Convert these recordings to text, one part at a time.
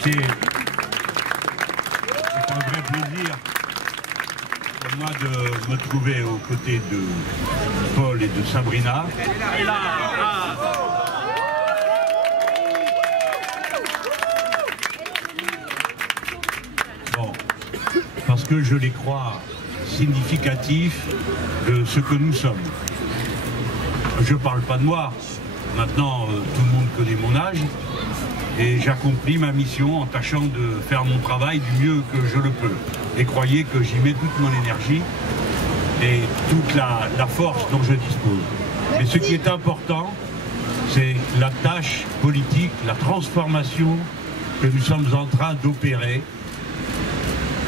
C'est un vrai plaisir pour moi de me trouver aux côtés de Paul et de Sabrina. Bon, parce que je les crois significatifs de ce que nous sommes. Je ne parle pas de moi. Maintenant, tout le monde connaît mon âge. Et j'accomplis ma mission en tâchant de faire mon travail du mieux que je le peux. Et croyez que j'y mets toute mon énergie et toute la force dont je dispose. Mais ce qui est important, c'est la tâche politique, la transformation que nous sommes en train d'opérer,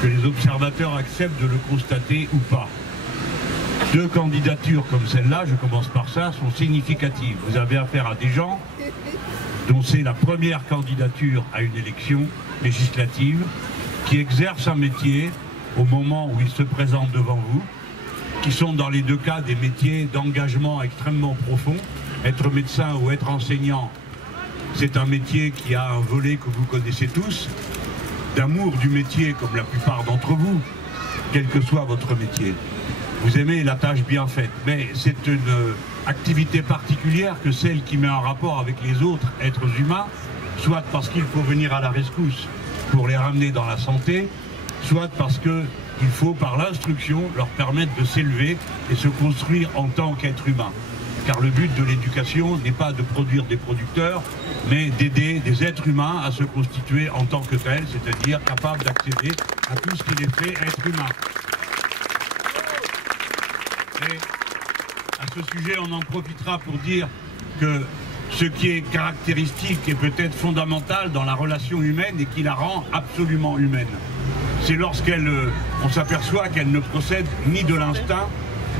que les observateurs acceptent de le constater ou pas. Deux candidatures comme celle-là, je commence par ça, sont significatives. Vous avez affaire à des gens dont c'est la première candidature à une élection législative, qui exercent un métier au moment où ils se présentent devant vous, qui sont dans les deux cas des métiers d'engagement extrêmement profond. Être médecin ou être enseignant, c'est un métier qui a un volet que vous connaissez tous, d'amour du métier comme la plupart d'entre vous, quel que soit votre métier. Vous aimez la tâche bien faite, mais c'est une activité particulière que celle qui met en rapport avec les autres êtres humains, soit parce qu'il faut venir à la rescousse pour les ramener dans la santé, soit parce qu'il faut par l'instruction leur permettre de s'élever et se construire en tant qu'être humain. Car le but de l'éducation n'est pas de produire des producteurs, mais d'aider des êtres humains à se constituer en tant que tels, c'est-à-dire capables d'accéder à tout ce qui les fait être humains. Et à ce sujet, on en profitera pour dire que ce qui est caractéristique et peut-être fondamental dans la relation humaine et qui la rend absolument humaine, c'est lorsqu'on s'aperçoit qu'elle ne procède ni de l'instinct,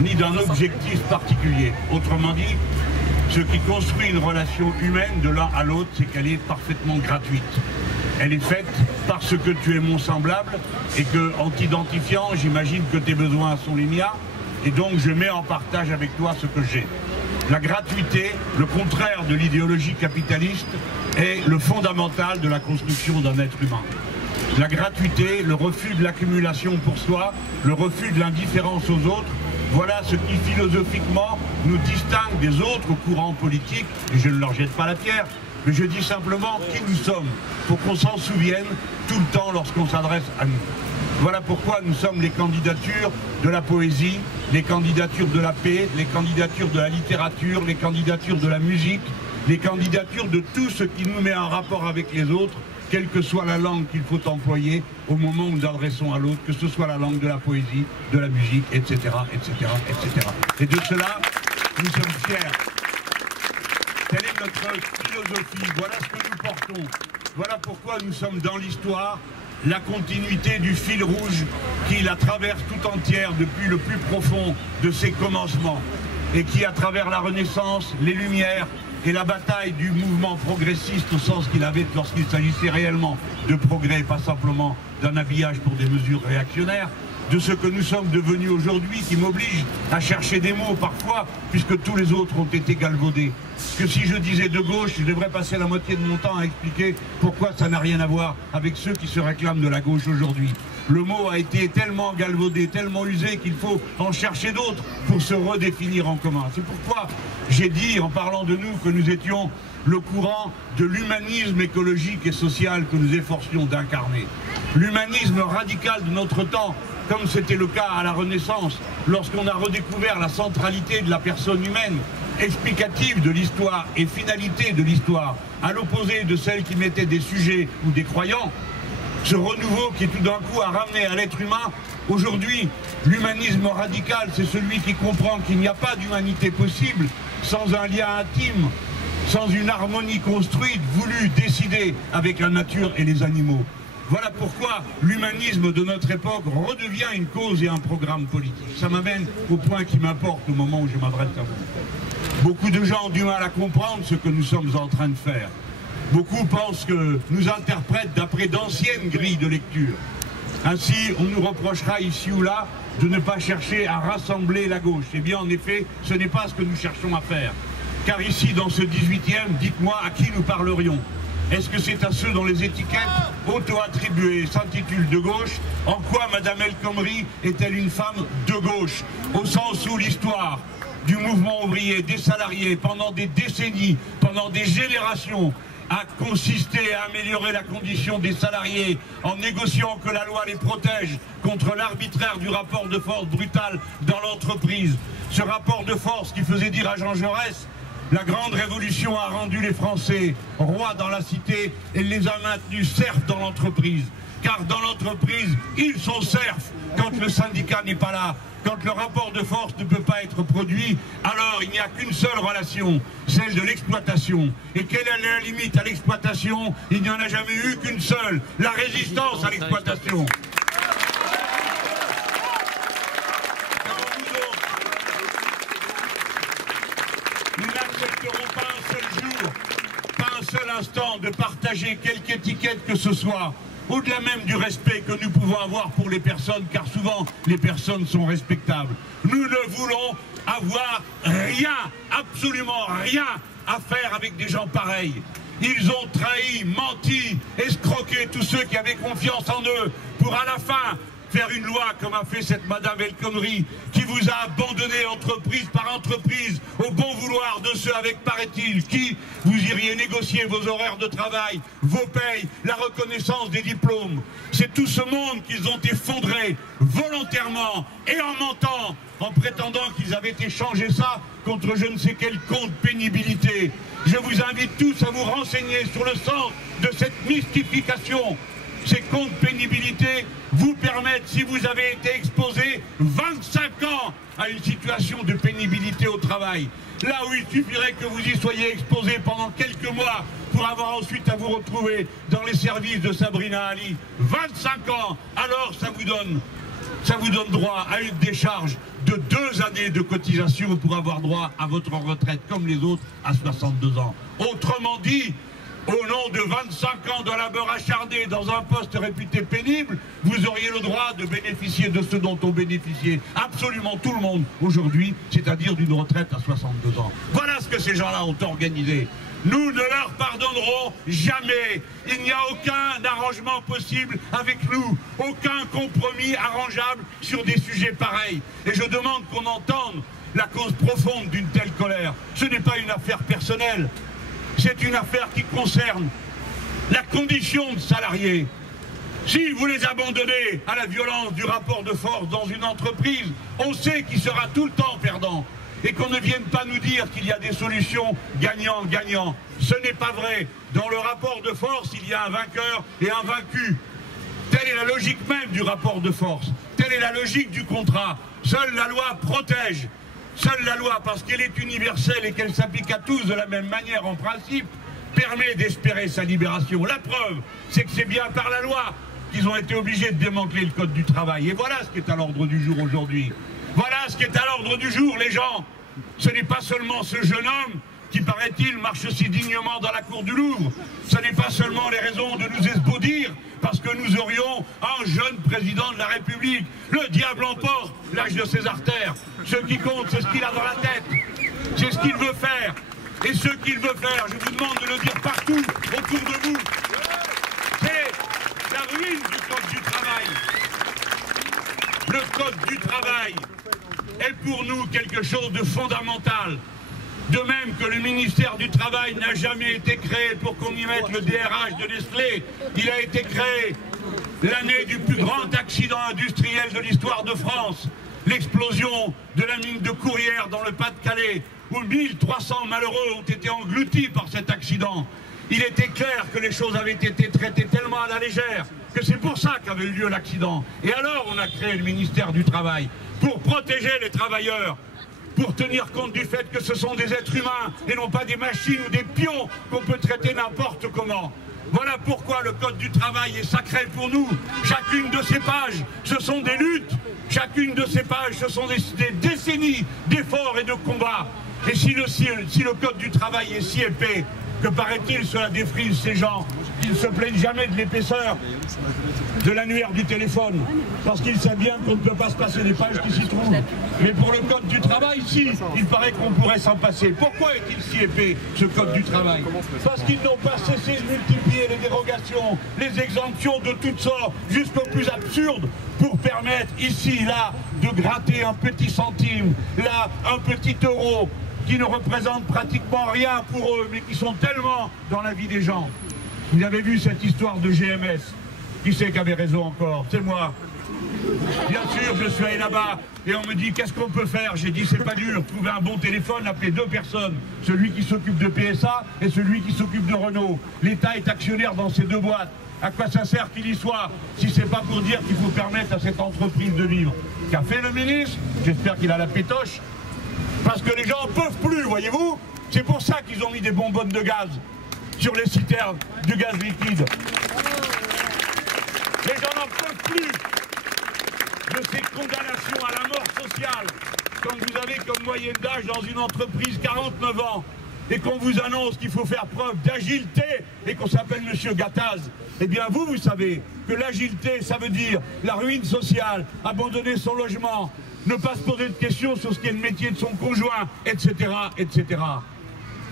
ni d'un objectif particulier. Autrement dit, ce qui construit une relation humaine de l'un à l'autre, c'est qu'elle est parfaitement gratuite. Elle est faite parce que tu es mon semblable et que, en t'identifiant, j'imagine que tes besoins sont les miens. Et donc je mets en partage avec toi ce que j'ai. La gratuité, le contraire de l'idéologie capitaliste, est le fondamental de la construction d'un être humain. La gratuité, le refus de l'accumulation pour soi, le refus de l'indifférence aux autres, voilà ce qui philosophiquement nous distingue des autres courants politiques, et je ne leur jette pas la pierre, mais je dis simplement qui nous sommes, pour qu'on s'en souvienne tout le temps lorsqu'on s'adresse à nous. Voilà pourquoi nous sommes les candidatures de la poésie, les candidatures de la paix, les candidatures de la littérature, les candidatures de la musique, les candidatures de tout ce qui nous met en rapport avec les autres, quelle que soit la langue qu'il faut employer au moment où nous adressons à l'autre, que ce soit la langue de la poésie, de la musique, etc., etc., etc. Et de cela, nous sommes fiers. Telle est notre philosophie, voilà ce que nous portons. Voilà pourquoi nous sommes dans l'histoire, la continuité du fil rouge qui la traverse tout entière depuis le plus profond de ses commencements et qui, à travers la Renaissance, les Lumières et la bataille du mouvement progressiste au sens qu'il avait lorsqu'il s'agissait réellement de progrès, pas simplement d'un habillage pour des mesures réactionnaires, de ce que nous sommes devenus aujourd'hui qui m'oblige à chercher des mots parfois, puisque tous les autres ont été galvaudés. Que si je disais de gauche, je devrais passer la moitié de mon temps à expliquer pourquoi ça n'a rien à voir avec ceux qui se réclament de la gauche aujourd'hui. Le mot a été tellement galvaudé, tellement usé qu'il faut en chercher d'autres pour se redéfinir en commun. C'est pourquoi j'ai dit, en parlant de nous, que nous étions le courant de l'humanisme écologique et social que nous efforcions d'incarner. L'humanisme radical de notre temps, comme c'était le cas à la Renaissance, lorsqu'on a redécouvert la centralité de la personne humaine, explicative de l'histoire et finalité de l'histoire, à l'opposé de celle qui mettait des sujets ou des croyants. Ce renouveau qui tout d'un coup a ramené à l'être humain, aujourd'hui, l'humanisme radical, c'est celui qui comprend qu'il n'y a pas d'humanité possible sans un lien intime, sans une harmonie construite, voulue, décidée avec la nature et les animaux. Voilà pourquoi l'humanisme de notre époque redevient une cause et un programme politique. Ça m'amène au point qui m'importe au moment où je m'adresse à vous. Beaucoup de gens ont du mal à comprendre ce que nous sommes en train de faire. Beaucoup pensent que nous interprètent d'après d'anciennes grilles de lecture. Ainsi, on nous reprochera ici ou là de ne pas chercher à rassembler la gauche. Eh bien, en effet, ce n'est pas ce que nous cherchons à faire. Car ici, dans ce 18e, dites-moi à qui nous parlerions. Est-ce que c'est à ceux dont les étiquettes auto-attribuées s'intitulent de gauche? En quoi Madame El Khomri est-elle une femme de gauche? Au sens où l'histoire du mouvement ouvrier, des salariés, pendant des décennies, pendant des générations, a consisté à améliorer la condition des salariés en négociant que la loi les protège contre l'arbitraire du rapport de force brutal dans l'entreprise. Ce rapport de force qui faisait dire à Jean Jaurès: la grande révolution a rendu les Français rois dans la cité et les a maintenus serfs dans l'entreprise. Car dans l'entreprise, ils sont serfs quand le syndicat n'est pas là. Quand le rapport de force ne peut pas être produit, alors il n'y a qu'une seule relation, celle de l'exploitation. Et quelle est la limite à l'exploitation? Il n'y en a jamais eu qu'une seule, la résistance à l'exploitation. Nous n'accepterons pas un seul jour, pas un seul instant de partager quelque étiquette que ce soit, au-delà même du respect que nous pouvons avoir pour les personnes, car souvent les personnes sont respectables. Nous ne voulons avoir rien, absolument rien à faire avec des gens pareils. Ils ont trahi, menti, escroqué tous ceux qui avaient confiance en eux pour à la fin faire une loi comme a fait cette Madame El Khomri qui vous a abandonné entreprise par entreprise au bon vouloir de ceux avec, paraît-il, qui vous iriez négocier vos horaires de travail, vos payes, la reconnaissance des diplômes. C'est tout ce monde qu'ils ont effondré volontairement et en mentant, en prétendant qu'ils avaient échangé ça contre je ne sais quel compte pénibilité. Je vous invite tous à vous renseigner sur le sens de cette mystification. Ces comptes pénibilité vous permettent, si vous avez été exposé 25 ans à une situation de pénibilité au travail, là où il suffirait que vous y soyez exposé pendant quelques mois pour avoir ensuite à vous retrouver dans les services de Sabrina Ali, 25 ans, alors ça vous donne droit à une décharge de 2 années de cotisation pour avoir droit à votre retraite comme les autres à 62 ans. Autrement dit, au nom de 25 ans de labeur acharné dans un poste réputé pénible, vous auriez le droit de bénéficier de ce dont ont bénéficié absolument tout le monde aujourd'hui, c'est-à-dire d'une retraite à 62 ans. Voilà ce que ces gens-là ont organisé. Nous ne leur pardonnerons jamais. Il n'y a aucun arrangement possible avec nous, aucun compromis arrangeable sur des sujets pareils. Et je demande qu'on entende la cause profonde d'une telle colère. Ce n'est pas une affaire personnelle. C'est une affaire qui concerne la condition de salarié. Si vous les abandonnez à la violence du rapport de force dans une entreprise, on sait qu'il sera tout le temps perdant. Et qu'on ne vienne pas nous dire qu'il y a des solutions gagnant-gagnant. Ce n'est pas vrai. Dans le rapport de force, il y a un vainqueur et un vaincu. Telle est la logique même du rapport de force. Telle est la logique du contrat. Seule la loi protège. Seule la loi, parce qu'elle est universelle et qu'elle s'applique à tous de la même manière en principe, permet d'espérer sa libération. La preuve, c'est que c'est bien par la loi qu'ils ont été obligés de démanteler le Code du travail. Et voilà ce qui est à l'ordre du jour aujourd'hui. Voilà ce qui est à l'ordre du jour, les gens. Ce n'est pas seulement ce jeune homme qui, paraît-il, marche si dignement dans la cour du Louvre. Ce n'est pas seulement les raisons de nous esbaudir, parce que nous aurions un jeune président de la République. Le diable emporte l'âge de ses artères. Ce qui compte, c'est ce qu'il a dans la tête. C'est ce qu'il veut faire. Et ce qu'il veut faire, je vous demande de le dire partout, autour de vous, c'est la ruine du Code du travail. Le Code du travail est pour nous quelque chose de fondamental. De même que le ministère du Travail n'a jamais été créé pour qu'on y mette le DRH de Nestlé. Il a été créé l'année du plus grand accident industriel de l'histoire de France. L'explosion de la mine de Courrières dans le Pas-de-Calais, où 1300 malheureux ont été engloutis par cet accident. Il était clair que les choses avaient été traitées tellement à la légère que c'est pour ça qu'avait eu lieu l'accident. Et alors on a créé le ministère du Travail, pour protéger les travailleurs, pour tenir compte du fait que ce sont des êtres humains et non pas des machines ou des pions qu'on peut traiter n'importe comment. Voilà pourquoi le Code du travail est sacré pour nous. Chacune de ces pages, ce sont des luttes. Chacune de ces pages, ce sont des décennies d'efforts et de combats. Et si le Code du travail est si épais que, paraît-il, cela défrise ces gens, il ne se plaigne jamais de l'épaisseur de l'annuaire du téléphone, parce qu'il sait bien qu'on ne peut pas se passer des pages qui s'y trouvent. Mais pour le code du travail, si, il paraît qu'on pourrait s'en passer. Pourquoi est-il si épais, ce code du travail? Parce qu'ils n'ont pas cessé de multiplier les dérogations, les exemptions de toutes sortes, jusqu'au plus absurde, pour permettre ici, là, de gratter un petit centime, là, un petit euro, qui ne représentent pratiquement rien pour eux, mais qui sont tellement dans la vie des gens. Vous avez vu cette histoire de GMS? Qui c'est qui avait raison encore? C'est moi. Bien sûr, je suis allé là-bas et on me dit qu'est-ce qu'on peut faire? J'ai dit c'est pas dur, trouver un bon téléphone, appeler deux personnes, celui qui s'occupe de PSA et celui qui s'occupe de Renault. L'État est actionnaire dans ces deux boîtes. À quoi ça sert qu'il y soit si c'est pas pour dire qu'il faut permettre à cette entreprise de vivre? Qu'a fait le ministre? J'espère qu'il a la pétoche. Parce que les gens ne peuvent plus, voyez-vous? C'est pour ça qu'ils ont mis des bonbonnes de gaz sur les citernes du gaz liquide. Les gens n'en peuvent plus de ces condamnations à la mort sociale. Quand vous avez comme moyenne d'âge dans une entreprise 49 ans et qu'on vous annonce qu'il faut faire preuve d'agilité et qu'on s'appelle Monsieur Gattaz, eh bien vous savez que l'agilité, ça veut dire la ruine sociale, abandonner son logement, ne pas se poser de questions sur ce qu'est le métier de son conjoint, etc., etc.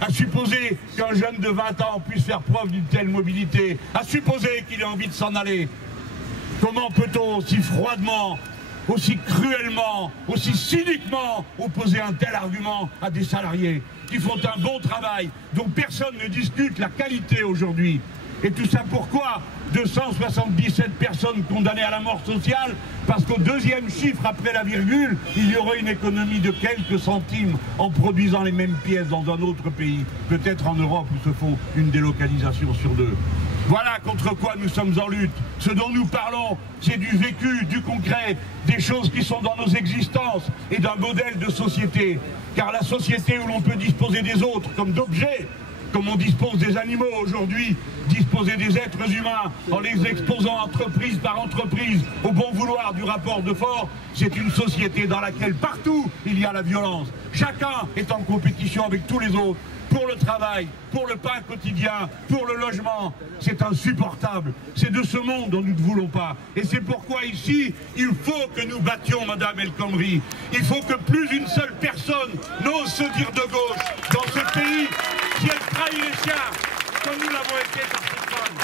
À supposer qu'un jeune de 20 ans puisse faire preuve d'une telle mobilité, à supposer qu'il ait envie de s'en aller. Comment peut-on aussi froidement, aussi cruellement, aussi cyniquement opposer un tel argument à des salariés qui font un bon travail, dont personne ne discute la qualité aujourd'hui? Et tout ça pourquoi? 277 personnes condamnées à la mort sociale, parce qu'au deuxième chiffre après la virgule, il y aurait une économie de quelques centimes en produisant les mêmes pièces dans un autre pays, peut-être en Europe où se font une délocalisation sur deux. Voilà contre quoi nous sommes en lutte. Ce dont nous parlons, c'est du vécu, du concret, des choses qui sont dans nos existences et d'un modèle de société. Car la société où l'on peut disposer des autres comme d'objets, comme on dispose des animaux aujourd'hui, disposer des êtres humains en les exposant entreprise par entreprise au bon vouloir du rapport de force, c'est une société dans laquelle partout il y a la violence. Chacun est en compétition avec tous les autres pour le travail, pour le pain quotidien, pour le logement. C'est insupportable. C'est de ce monde dont nous ne voulons pas. Et c'est pourquoi ici, il faut que nous battions Madame El Khomri. Il faut que plus une seule personne n'ose se dire de gauche dans ce pays qui a trahi les siens, comme nous l'avons été par cette femme.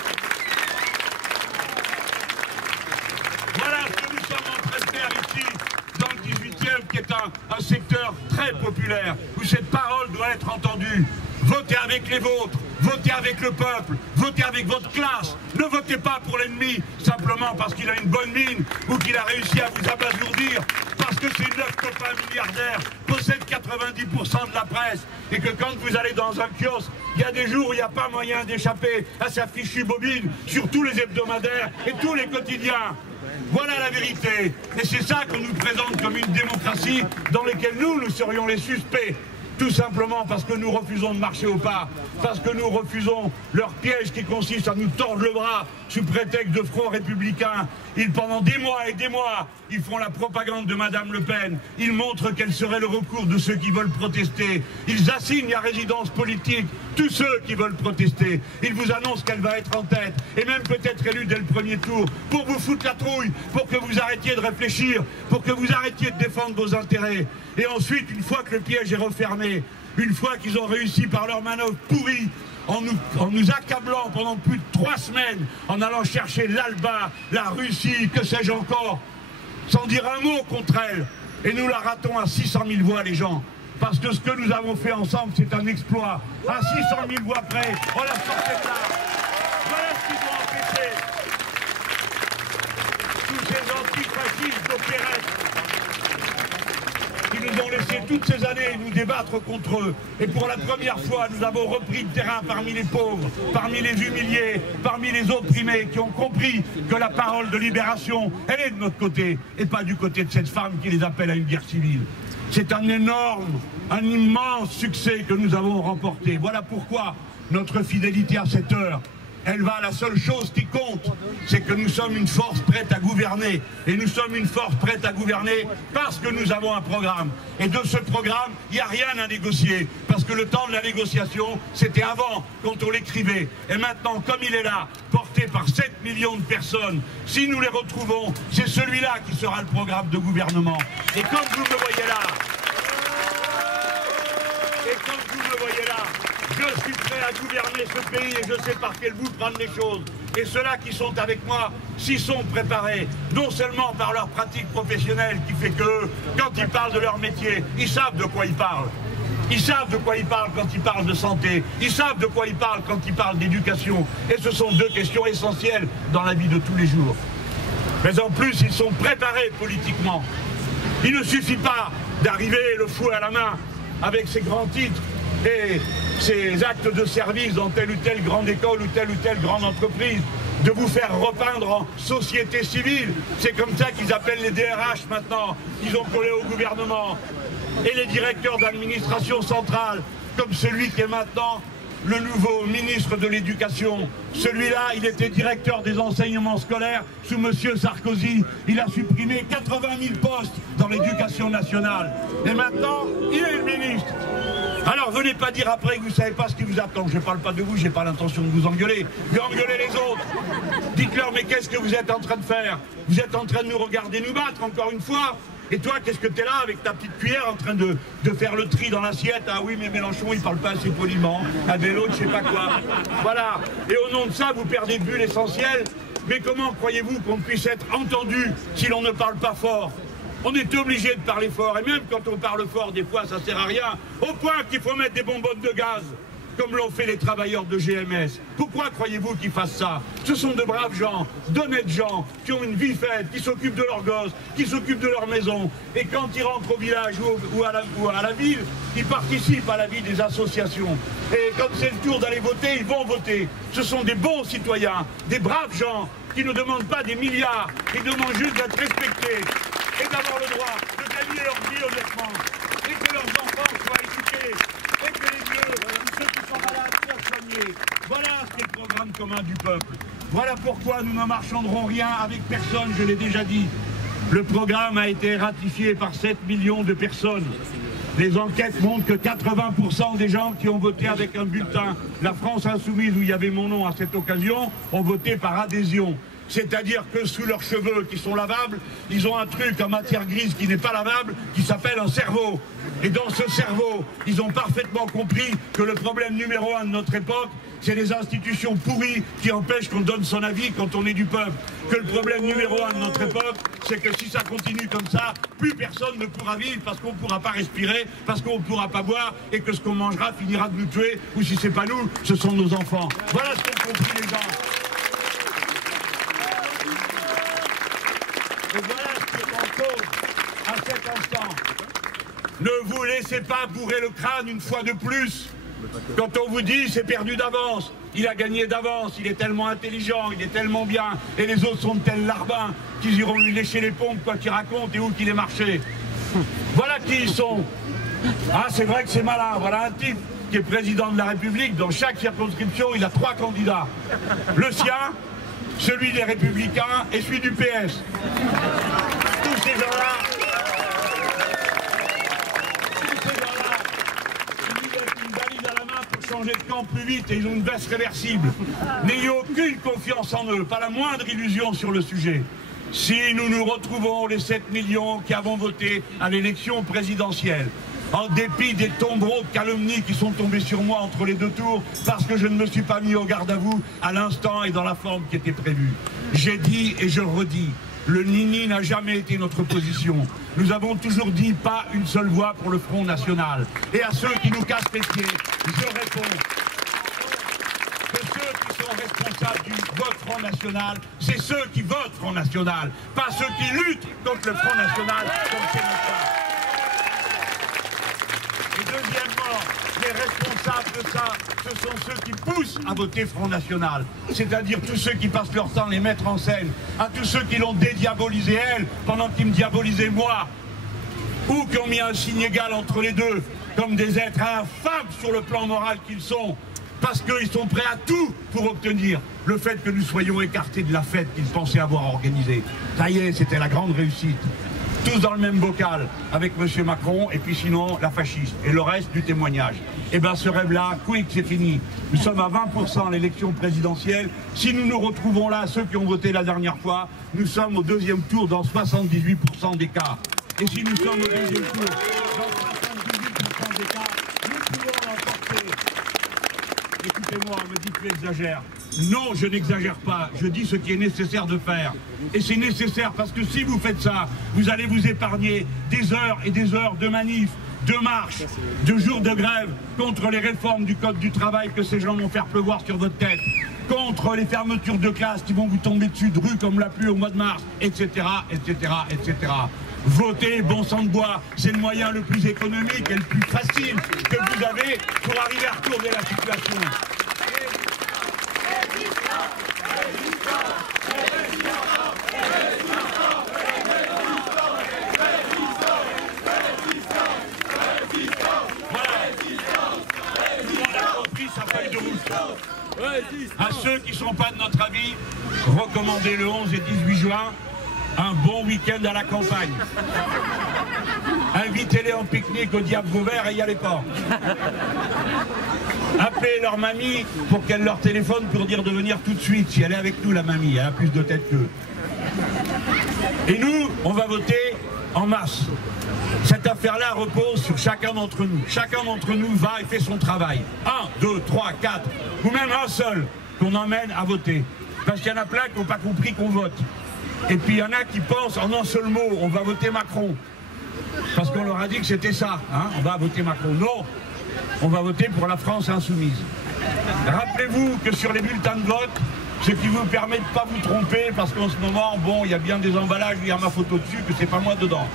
Voilà ce que nous sommes en train de faire ici, dans le 18e, qui est un secteur très populaire, où cette parole doit être entendue. Votez avec les vôtres, votez avec le peuple, votez avec votre classe. Ne votez pas pour l'ennemi, simplement parce qu'il a une bonne mine ou qu'il a réussi à vous abasourdir, parce que ces 9 copains milliardaires possèdent 90% de la presse, et que quand vous allez dans un kiosque, il y a des jours où il n'y a pas moyen d'échapper à sa fichue bobine sur tous les hebdomadaires et tous les quotidiens. Voilà la vérité. Et c'est ça qu'on nous présente comme une démocratie dans laquelle nous serions les suspects. Tout simplement parce que nous refusons de marcher au pas, parce que nous refusons leur piège qui consiste à nous tordre le bras sous prétexte de front républicain. Pendant des mois et des mois, ils font la propagande de Madame Le Pen. Ils montrent quel serait le recours de ceux qui veulent protester. Ils assignent à résidence politique tous ceux qui veulent protester. Ils vous annoncent qu'elle va être en tête, et même peut-être élue dès le premier tour, pour vous foutre la trouille, pour que vous arrêtiez de réfléchir, pour que vous arrêtiez de défendre vos intérêts. Et ensuite, une fois que le piège est refermé, une fois qu'ils ont réussi par leur manœuvre pourrie, en nous accablant pendant plus de 3 semaines, en allant chercher l'Alba, la Russie, que sais-je encore, sans dire un mot contre elle, et nous la ratons à 600 000 voix, les gens. Parce que ce que nous avons fait ensemble, c'est un exploit. À 600 000 voix près, on la sortait de là. Voilà ce qu'ils ont empêché. Tous ces antifascistes d'opérette qui nous ont laissé toutes ces années nous débattre contre eux. Et pour la première fois, nous avons repris le terrain parmi les pauvres, parmi les humiliés, parmi les opprimés, qui ont compris que la parole de libération, elle est de notre côté, et pas du côté de cette femme qui les appelle à une guerre civile. C'est un énorme, un immense succès que nous avons remporté. Voilà pourquoi notre fidélité à cette heure elle va, la seule chose qui compte, c'est que nous sommes une force prête à gouverner. Et nous sommes une force prête à gouverner parce que nous avons un programme. Et de ce programme, il n'y a rien à négocier. Parce que le temps de la négociation, c'était avant, quand on l'écrivait. Et maintenant, comme il est là, porté par 7 millions de personnes, si nous les retrouvons, c'est celui-là qui sera le programme de gouvernement. Et comme vous me voyez là, je suis prêt à gouverner ce pays et je sais par quel bout prendre les choses. Et ceux-là qui sont avec moi s'y sont préparés, non seulement par leur pratique professionnelle qui fait que, quand ils parlent de leur métier, ils savent de quoi ils parlent. Ils savent de quoi ils parlent quand ils parlent de santé. Ils savent de quoi ils parlent quand ils parlent d'éducation. Et ce sont deux questions essentielles dans la vie de tous les jours. Mais en plus, ils sont préparés politiquement. Il ne suffit pas d'arriver le fouet à la main avec ses grands titres et ces actes de service dans telle ou telle grande école ou telle grande entreprise, de vous faire repeindre en société civile. C'est comme ça qu'ils appellent les DRH maintenant. Ils ont collé au gouvernement. Et les directeurs d'administration centrale, comme celui qui est maintenant le nouveau ministre de l'Éducation. Celui-là, il était directeur des enseignements scolaires sous M. Sarkozy. Il a supprimé 80 000 postes dans l'éducation nationale. Et maintenant, il est le ministre. Alors venez pas dire après que vous ne savez pas ce qui vous attend. Je ne parle pas de vous, je n'ai pas l'intention de vous engueuler. Mais engueulez les autres. Dites-leur, mais qu'est-ce que vous êtes en train de faire? Vous êtes en train de nous regarder nous battre, encore une fois. Et toi, qu'est-ce que tu es là avec ta petite cuillère en train de faire le tri dans l'assiette? Ah oui, mais Mélenchon, il parle pas assez poliment. Ah ben l'autre, je sais pas quoi. Voilà. Et au nom de ça, vous perdez de vue l'essentiel. Mais comment croyez-vous qu'on puisse être entendu si l'on ne parle pas fort? On est obligé de parler fort. Et même quand on parle fort, des fois, ça sert à rien. Au point qu'il faut mettre des bonbonnes de gaz, comme l'ont fait les travailleurs de GMS. Pourquoi croyez-vous qu'ils fassent ça? Ce sont de braves gens, d'honnêtes gens, qui ont une vie faite, qui s'occupent de leurs gosses, qui s'occupent de leur maison. Et quand ils rentrent au village ou à la ville, ils participent à la vie des associations. Et quand c'est le tour d'aller voter, ils vont voter. Ce sont des bons citoyens, des braves gens, qui ne demandent pas des milliards, ils demandent juste d'être respectés et d'avoir le droit de gagner leur vie honnêtement. Et que leurs enfants soient éduqués. Et que les vieux, ceux qui sont malades, soient soignés. Voilà ce qu'est le programme commun du peuple. Voilà pourquoi nous ne marchanderons rien avec personne, je l'ai déjà dit. Le programme a été ratifié par 7 millions de personnes. Les enquêtes montrent que 80% des gens qui ont voté avec un bulletin, la France Insoumise, où il y avait mon nom à cette occasion, ont voté par adhésion. C'est-à-dire que sous leurs cheveux qui sont lavables, ils ont un truc en matière grise qui n'est pas lavable, qui s'appelle un cerveau. Et dans ce cerveau, ils ont parfaitement compris que le problème numéro 1 de notre époque, c'est les institutions pourries qui empêchent qu'on donne son avis quand on est du peuple. Que le problème numéro 1 de notre époque, c'est que si ça continue comme ça, plus personne ne pourra vivre parce qu'on ne pourra pas respirer, parce qu'on ne pourra pas boire et que ce qu'on mangera finira de nous tuer, ou si c'est pas nous, ce sont nos enfants. Voilà ce qu'ont compris les gens. Et voilà ce qui est en cause à cet instant. Ne vous laissez pas bourrer le crâne une fois de plus. Quand on vous dit c'est perdu d'avance, il a gagné d'avance, il est tellement intelligent, il est tellement bien, et les autres sont de tels larbins qu'ils iront lui lécher les pompes quoi qu'il raconte et où qu'il ait marché. Voilà qui ils sont. Ah, c'est vrai que c'est malin. Voilà un type qui est président de la République. Dans chaque circonscription, il a 3 candidats. Le sien, celui des Républicains et celui du PS. Tous ces gens-là, ils ont une valise à la main pour changer de camp plus vite et ils ont une veste réversible. N'ayez aucune confiance en eux, pas la moindre illusion sur le sujet. Si nous nous retrouvons les 7 millions qui avons voté à l'élection présidentielle, en dépit des tombereaux de calomnie qui sont tombés sur moi entre les 2 tours, parce que je ne me suis pas mis au garde à vous à l'instant et dans la forme qui était prévue. J'ai dit et je redis, le nini n'a jamais été notre position. Nous avons toujours dit pas une seule voix pour le Front National. Et à ceux qui nous cassent les pieds, je réponds que ceux qui sont responsables du vote Front National, c'est ceux qui votent Front National, pas ceux qui luttent contre le Front National comme c'est notre cas. Et deuxièmement, les responsables de ça, ce sont ceux qui poussent à voter Front National. C'est-à-dire tous ceux qui passent leur temps à les mettre en scène, à tous ceux qui l'ont dédiabolisé elle, pendant qu'ils me diabolisaient moi, ou qui ont mis un signe égal entre les deux, comme des êtres infâmes sur le plan moral qu'ils sont. parce qu'ils sont prêts à tout pour obtenir le fait que nous soyons écartés de la fête qu'ils pensaient avoir organisée. Ça y est, c'était la grande réussite. Tous dans le même bocal avec M. Macron et puis sinon la fasciste et le reste du témoignage. Et bien ce rêve-là, quick, c'est fini. Nous sommes à 20% à l'élection présidentielle. Si nous nous retrouvons là, ceux qui ont voté la dernière fois, nous sommes au deuxième tour dans 78% des cas. Et si nous sommes au deuxième tour dans 78% des cas, nous pouvons l'emporter. Écoutez-moi, on me dit que tu exagères. Non, je n'exagère pas. Je dis ce qui est nécessaire de faire. Et c'est nécessaire parce que si vous faites ça, vous allez vous épargner des heures et des heures de manifs, de marches, de jours de grève contre les réformes du Code du travail que ces gens vont faire pleuvoir sur votre tête, contre les fermetures de classes qui vont vous tomber dessus de rue comme la pluie au mois de mars, etc., etc., etc. Votez, bon sang de bois, c'est le moyen le plus économique et le plus facile que vous avez pour arriver à retourner la situation. À ceux qui ne sont pas de notre avis, recommandez le 11 et 18 juin un bon week-end à la campagne. Invitez-les en pique-nique au Diable Vauvert et y allez pas. Appelez leur mamie pour qu'elle leur téléphone pour dire de venir tout de suite. Si elle est avec nous, la mamie, elle a plus de tête qu'eux. Et nous, on va voter en masse. Cette affaire-là repose sur chacun d'entre nous. Chacun d'entre nous va et fait son travail. 1, 2, 3, 4, ou même un seul qu'on emmène à voter. Parce qu'il y en a plein qui n'ont pas compris qu'on vote. Et puis il y en a qui pensent en un seul mot, on va voter Macron. Parce qu'on leur a dit que c'était ça, hein, on va voter Macron. Non, on va voter pour la France insoumise. Rappelez-vous que sur les bulletins de vote, ce qui vous permet de ne pas vous tromper, parce qu'en ce moment, bon, il y a bien des emballages, il y a ma photo dessus, que c'est pas moi dedans.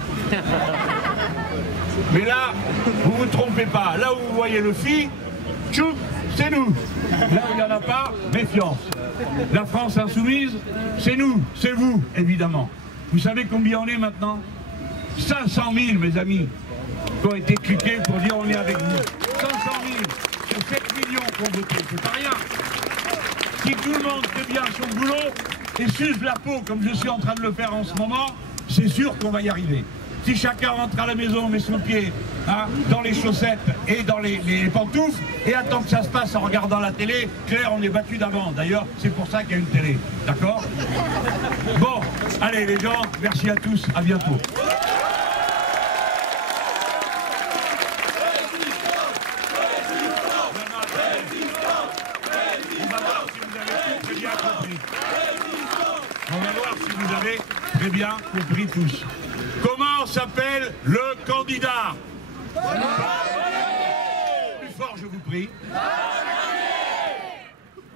Mais là, vous vous trompez pas. Là où vous voyez le FI, tchou, c'est nous. Là où il n'y en a pas, méfiance. La France insoumise, c'est nous, c'est vous, évidemment. Vous savez combien on est maintenant? 500 000, mes amis, qui ont été cliqués pour dire on est avec vous. 500 000, c'est 7 millions qui ont voté, c'est pas rien. Si tout le monde fait bien son boulot et s'use la peau comme je suis en train de le faire en ce moment, c'est sûr qu'on va y arriver. Si chacun rentre à la maison, met son pied dans les chaussettes et dans les pantoufles et attend que ça se passe en regardant la télé, clair, on est battu d'avant. D'ailleurs, c'est pour ça qu'il y a une télé. D'accord? Bon, allez les gens, merci à tous, à bientôt. On va voir si vous avez très bien compris tous. Comment s'appelle le candidat? Plus fort, je vous prie.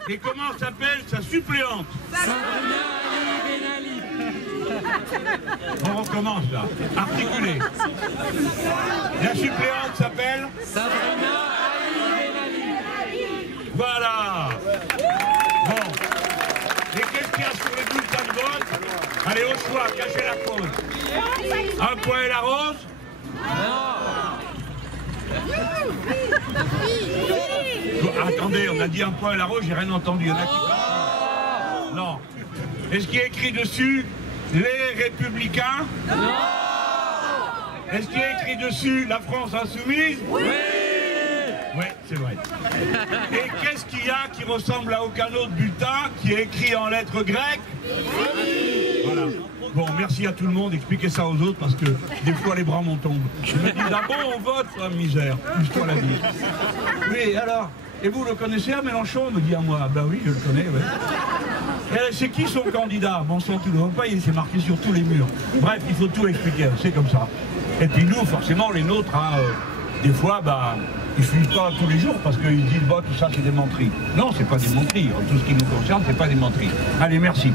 Et comment s'appelle sa suppléante? On recommence là. Articulé. La suppléante s'appelle Voilà. Bon. Et qu'est-ce qu'il y a sur les bulletins de vote? Allez, au choix, cachez la cause. Un point et la rose? Non. Attendez, on a dit un point et la rose, j'ai rien entendu. Il y en a qui parlent. Non. Est-ce qu'il y a écrit dessus les Républicains? Non. Est-ce qu'il y a écrit dessus la France insoumise? Oui. Oui, c'est vrai. Et qu'est-ce qu'il y a qui ressemble à aucun autre bulletin, qui est écrit en lettres grecques? Voilà. Bon, merci à tout le monde, expliquez ça aux autres, parce que des fois les bras m'en tombent. Je me dis, ah bon, on vote? Ah, misère, juste la vie. Oui, alors, et vous le connaissez, Mélenchon? Me dit à moi, bah oui, je le connais, ouais. C'est qui son candidat? Bon sang, tout le monde pas, il s'est marqué sur tous les murs. Bref, il faut tout expliquer, c'est comme ça. Et puis nous, forcément, les nôtres, des fois, bah, ils fuient pas tous les jours parce qu'ils disent, bah, tout ça, c'est des menteries. Non, c'est pas des menteries. Tout ce qui nous concerne, c'est pas des menteries. Allez, merci.